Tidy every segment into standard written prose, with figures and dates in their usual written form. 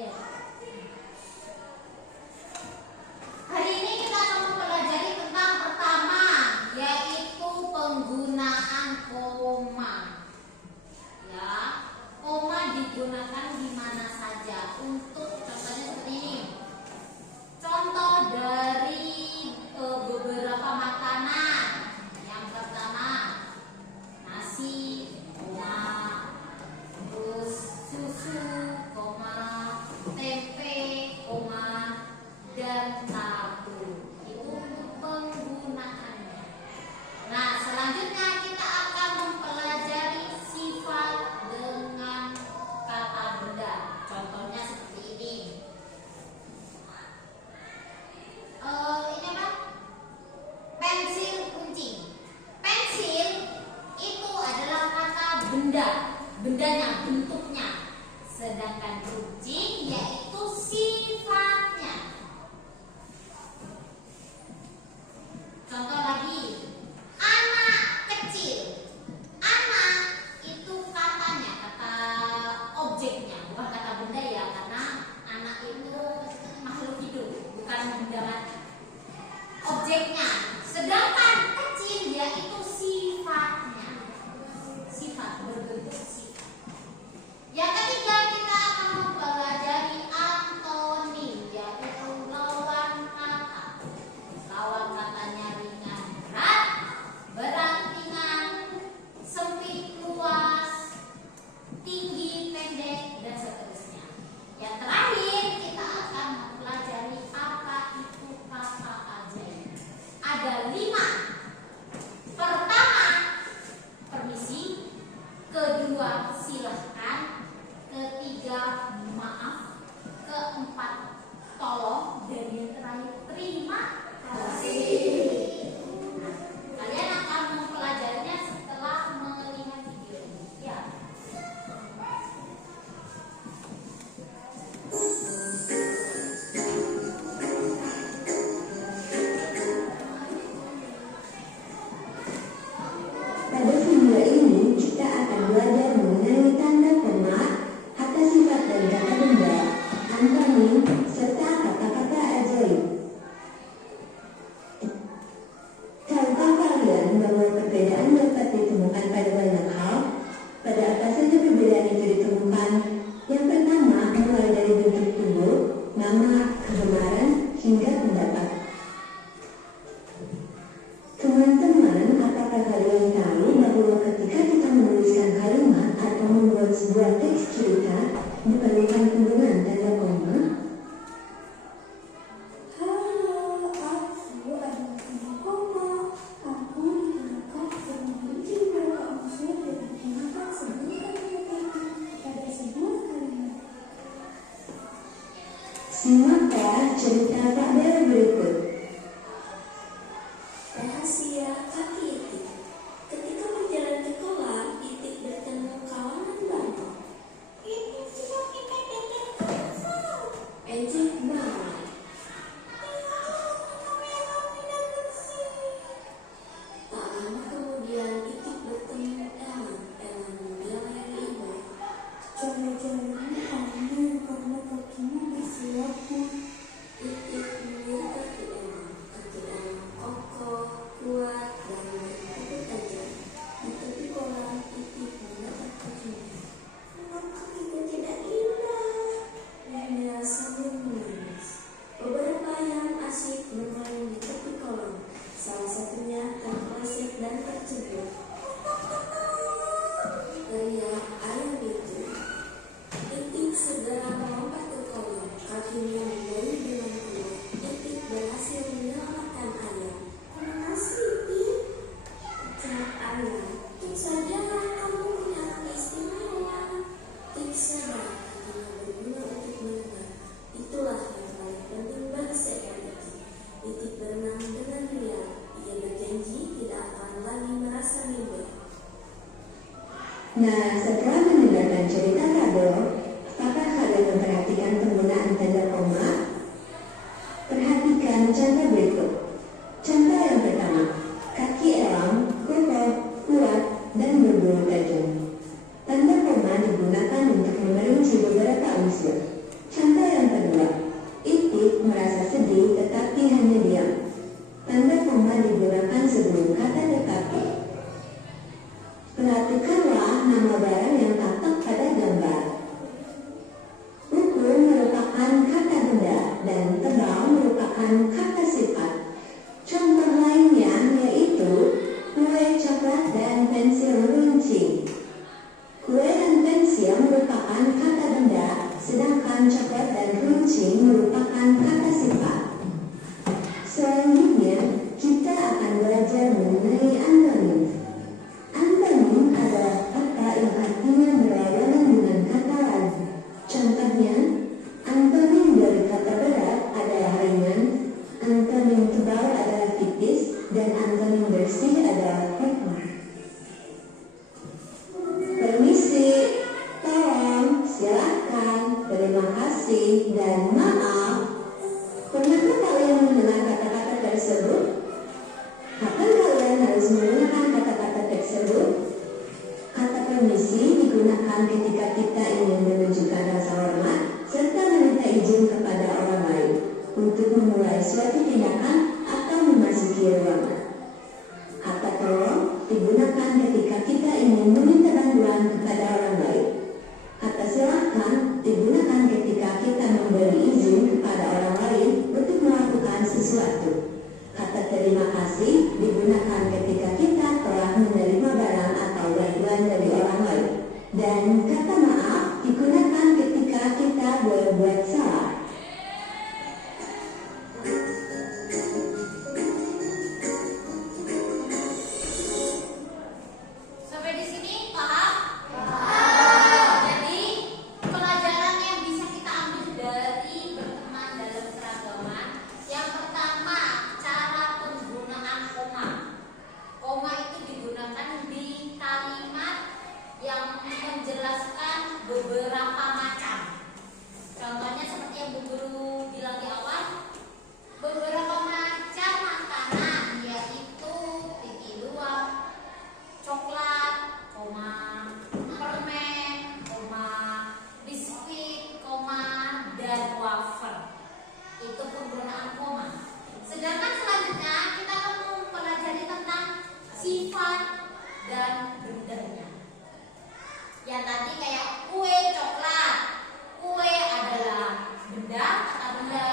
Ya. Hari ini kita akan mempelajari tentang pertama, yaitu penggunaan koma. Ya, koma digunakan di mana saja. Untuk contohnya seperti ini. Contoh dari beberapa makanan. Yang pertama, nasi, koma, terus susu, koma, tempe, koma, dan tahu. Itu untuk penggunaannya. Nah, selanjutnya kita akan mempelajari sifat dengan kata benda. Contohnya seperti ini. Ini apa? Pensil kuncing. Pensil itu adalah kata benda, bendanya, bentuknya. Sedangkan kuncing yaitu sifatnya. Contoh lagi, anak kecil. Anak itu katanya, kata objeknya, bukan kata benda ya, karena anak itu makhluk hidup, bukan benda mati. Objeknya. Sedangkan kecil yaitu sifatnya. Sifat, berbentuk sifat. Yang ketiga kita akan mempelajari antonim, yaitu lawan kata. Lawan katanya ringan berat, berat ringan, sempit luas, tinggi pendek, dan seterusnya. Yang terakhir kita akan mempelajari apa itu kata ajaib. Ada 5. Pertama, permisi. Kedua, silahkan. Ketiga, maaf. Keempat, tolong. Dan yang terakhir, terima kasih. Nah, kalian akan mempelajarinya setelah melihat video ini. Ya. Pada video ini kita akan belajar mengenai tanda koma, kata sifat dan kata benda, antonim, serta kata-kata ajaib. Tahukah kalian bahwa perbedaan dapat ditemukan pada banyak hal? Pada apa saja perbedaan itu ditemukan? Yang pertama, mulai dari bentuk tubuh, nama, kegemaran, hingga pendapat. Teman-teman, apakah kalian tahu bahwa ketika kita menuliskan kalimat atau membuat sebuah teks cerita, diperlukan penggunaan tanda koma? Halo, aku adalah tanda koma. Aku digunakan untuk mengunci beberapa unsur dengan menggunakan sebuah kata pada sebuah kalimat. Simaklah cerita pada berikut. Rahasia kaki Itik. Ketika berjalan ke kolam, Itik bertemu kawanan baru. Ini semua ikan dan kasar. Ejek marah. Tak lama kemudian Itik bertemu Elan. Elan mengelak ibu. Jangan-jangan kamu karena kakimu bersilaku. Itik melihat kaki Elan. Kaki Elan kokoh, kuat, dan berkuku tajam. Di tepi kolam, Itik menatap kakinya. Mengapa kakiku tidak indah? Dia sambil menangis. Beberapa ayam asyik bermain di tepi kolam. Salah satunya terpeleset dan tercebur. Teriak ayam itu. Itik segera melompat ke kolam. Kakinya membayi dengan kuat. Itik berhasil menyelamatkan ayam. Terima kasih, Itik. Ucap ayam. Tentu saja kamu punya anak istimewa. Itik sadar kakinya berguna untuk mendengar. Itulah yang paling penting bagi seekor itik. Itik berenang dengan liar. Ia berjanji tidak akan lagi merasa minder. Nah, setelah mendengarkan cerita Kado, apakah kalian memperhatikan penggunaan tanda koma? Perhatikan contoh berikut. Contoh yang pertama, kaki elang, kokoh, kuat, dan berbulu tajam. Tanda koma digunakan untuk memerlukan beberapa unsur. Contoh barang yang tampak pada gambar. Ukur merupakan kata benda dan tebal merupakan kata sifat. Contoh lainnya yaitu kue, coklat, dan pensil runcing. Kue dan pensil merupakan kata benda, sedangkan coklat dan runcing merupakan kata sifat. Selanjutnya, kita akan belajar mengenai antonim. Antonim adalah kata yang artinya berlawanan dengan kata lain. Contohnya, antonim dari kata berat adalah ringan, antonim tebal adalah tipis, dan antonim bersih adalah hikmah. Permisi, tolong, silakan, terima kasih, dan maaf. Pernahkah kalian mendengar kata-kata tersebut? Kapan kalian harus menggunakan kata-kata tersebut? Kata permisi digunakan ketika kita ingin menunjukkan rasa hormat serta meminta izin kepada orang lain untuk memulai suatu tindakan atau memasuki ruangan. Kata tolong digunakan ketika kita ingin meminta bantuan kepada orang lain. Kata silakan digunakan ketika kita memberi izin kepada orang lain untuk melakukan sesuatu. Kata terima kasih digunakan ketika kita telah menerima barang atau bantuan dari orang lain. Dan kata maaf digunakan ketika kita berbuat salah. Sampai di sini paham? Jadi pelajaran yang bisa kita ambil dari berteman dalam keragaman, yang pertama cara penggunaan koma. Koma itu digunakan di kalimat yang menjelaskan beberapa macam. Contohnya seperti yang Bu Guru bilang di awal, beberapa macam makanan yaitu roti luwak, coklat, koma, permen, koma, biskuit, koma, dan wafer. Itu penggunaan koma. Sedangkan selanjutnya kita akan mempelajari tentang sifat dan bendanya. Yang tadi kayak kue, coklat. Kue adalah benda, kata benda.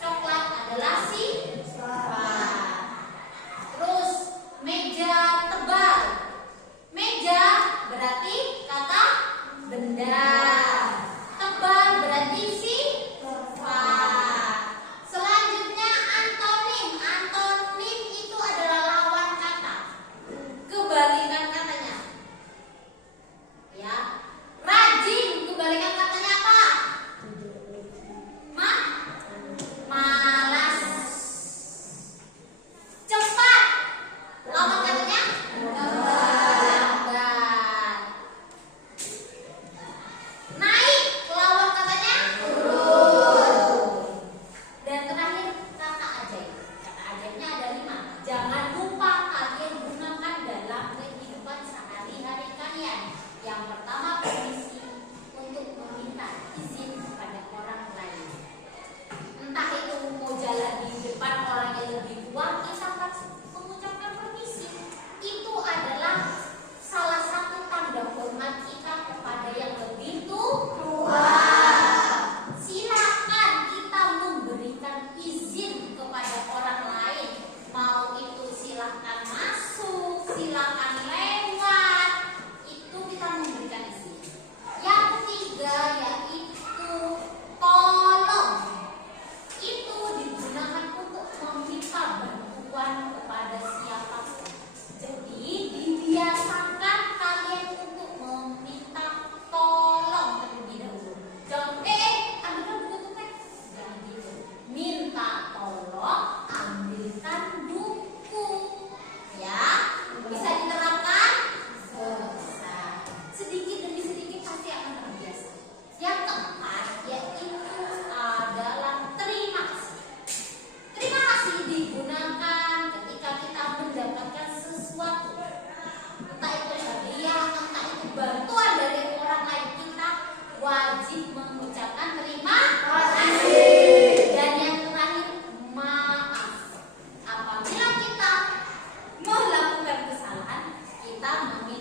Coklat adalah sifat. Terus meja tebal. Meja berarti kata benda. Tebal berarti sifat. Selanjutnya antonim. Antonim itu adalah lawan kata. Kebalikan katanya. Ya. Rajin, kebalikan katanya apa? Malas. Cepat, lawan katanya lambat. Naik, lawan katanya turun. Dan terakhir kata ajaib. Kata ajaibnya ada 5. Jangan lupa kalian gunakan dalam kehidupan sehari-hari kalian. Yang pertama permisi, untuk meminta izin kepada orang lain. Entah itu mau jalan di depan orang yang lebih tua, kita harus mengucapkan permisi. Itu adalah salah satu tanda hormat kita kepada yang lebih tua. Silakan kita memberikan izin kepada orang lain. Mau itu silakan masuk, silakan lewat. Itu kita memberikan izin. Yang ketiga yaitu tolong. Itu digunakan untuk meminta bantuan kepada siapapun. Jadi dibiasakan kalian untuk meminta tolong terlebih dahulu. Jangan ambilkan buku teks. Jangan gitu. Minta tolong ambilkan buku. Ya, bisa diterapkan? Bisa. Sedikit demi sedikit pasti akan terbiasa. Yang keempat yaitu adalah terima kasih. Terima kasih digunakan ketika kita mendapatkan sesuatu. Entah itu hadiah, entah itu bantuan dari orang lain, kita wajib mengucapkan terima kasih. Dan yang terakhir, maaf. Apabila kita melakukan kesalahan, kita meminta